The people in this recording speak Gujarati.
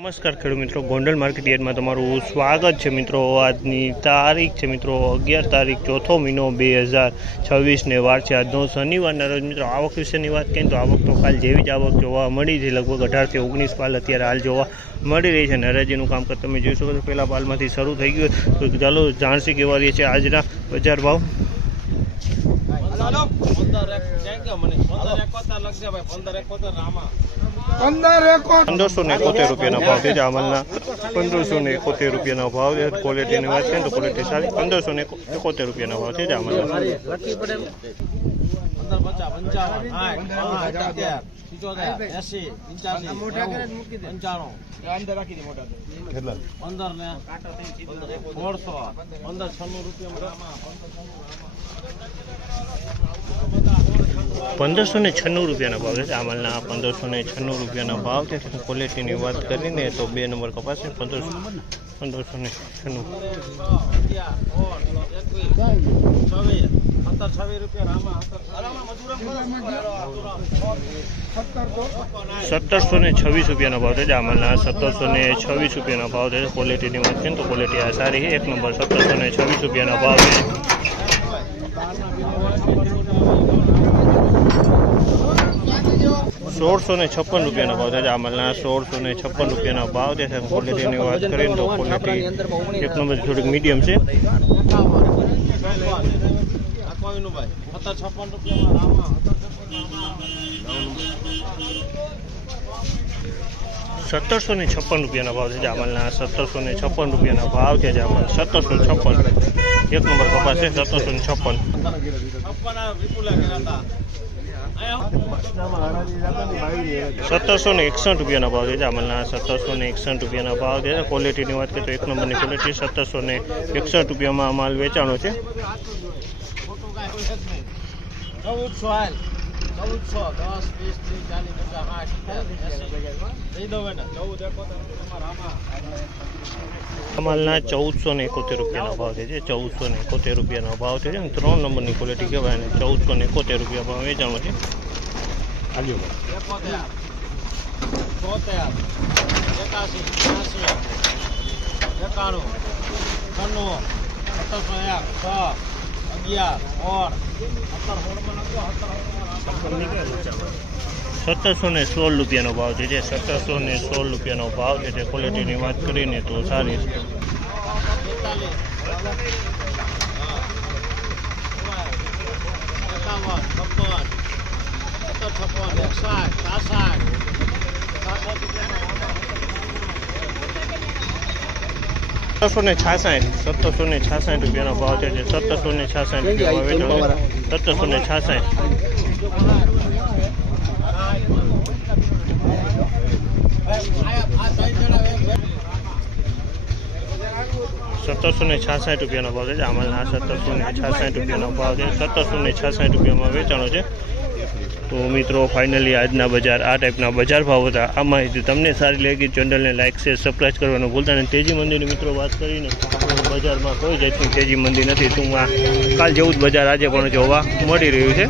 નમસ્કાર ખેડૂત મિત્રો, ગોંડલ માર્કેટ યાર્ડમાં તમારું સ્વાગત છે મિત્રો। આજની તારીખ છે મિત્રો 11 તારીખ ચોથો મહિનો 2026 ને વાર છે આજનો શનિવારના રોજ મિત્રો। આવક વિશેની વાત કરીએ તો આવક તો કાલ જેવી જ આવક જોવા મળી છે, લગભગ 18 થી 19 પાલ અત્યારે હાલ જોવા મળી રહી છે। હરાજીનું કામકાજ તમે જોઈ શકો છો, પહેલા પાલમાંથી શરૂ થઈ ગયું। તો ચાલો જાણસી કેવા રહી છે આજના બજાર ભાવ। 1571 રૂપિયાના ભાવ છે જામલના। 1571 રૂપિયાનો ભાવ છે। ક્વોલિટીની વાત કરીએ તો ક્વોલિટી સારી। 1571 રૂપિયાનો ભાવ છે જામલના। ₹1596 ભાવ છે જામલના। 1596 રૂપિયાનો ભાવ છે। ક્વોલિટીની વાત કરીને તો 2 નંબર કપાસ છે 1596। 1726 રૂપિયાનો ભાવ છે જામલના। 1726 રૂપિયાનો ભાવ છે। ક્વોલિટીની વાત કરીએ તો ક્વોલિટી આ સારી છે, 1 નંબર। 1726 રૂપિયાનો ભાવ છે। 1656 રૂપિયાનો ભાવ છે જામલના। 1656 રૂપિયાનો ભાવ છે। ક્વોલિટીની વાત કરીએ તો ક્વોલિટી 1 નંબર, થોડીક મીડિયમ છે। 1756 રૂપિયાનો ભાવ છે જામલના। 1756 રૂપિયાનો ભાવ છે જામલ। 1756 1 નંબર કપાસ છે। 1756 1761 રૂપિયાનો ભાવ છે જામલના। 1761 રૂપિયાનો ભાવ છે। ક્વોલિટીની વાત કરીએ તો 1 નંબરની ક્વોલિટી। 1761 રૂપિયામાં માલ વેચાણો છે। 1471 રૂપિયાનો ભાવ છે। 1471 રૂપિયાનો ભાવ છે। 3 નંબરની ક્વોલિટી કહેવાય ને। 1471 રૂપિયા ભાવ વેચાણો છે। 1716 રૂપિયાનો ભાવ છે। 1716 રૂપિયાનો ભાવ છે। ક્વોલિટીની વાત કરીને તો સારી છે। 1766 રૂપિયાનો ભાવ છે। 1766 રૂપિયામાં વેચાણો છે। 1766 1766 રૂપિયાનો ભાવ છે જામલના। 1766 રૂપિયાનો ભાવ છે। 1766 રૂપિયામાં વેચાણો છે। તો મિત્રો ફાઇનલી આજના બજાર આ ટાઈપના બજાર ભાવ હતા। આ માહિતી તમને સારી લાગી, ચેનલને લાઇક શેર સબસ્ક્રાઈબ કરવાનું ભૂલતા નહીં। તેજી મંદિરની મિત્રો વાત કરીને બજારમાં કોઈ જાતની તેજી મંદી નથી। ટૂંકમાં કાલ જેવું જ બજાર આજે પણ જોવા મળી રહ્યું છે।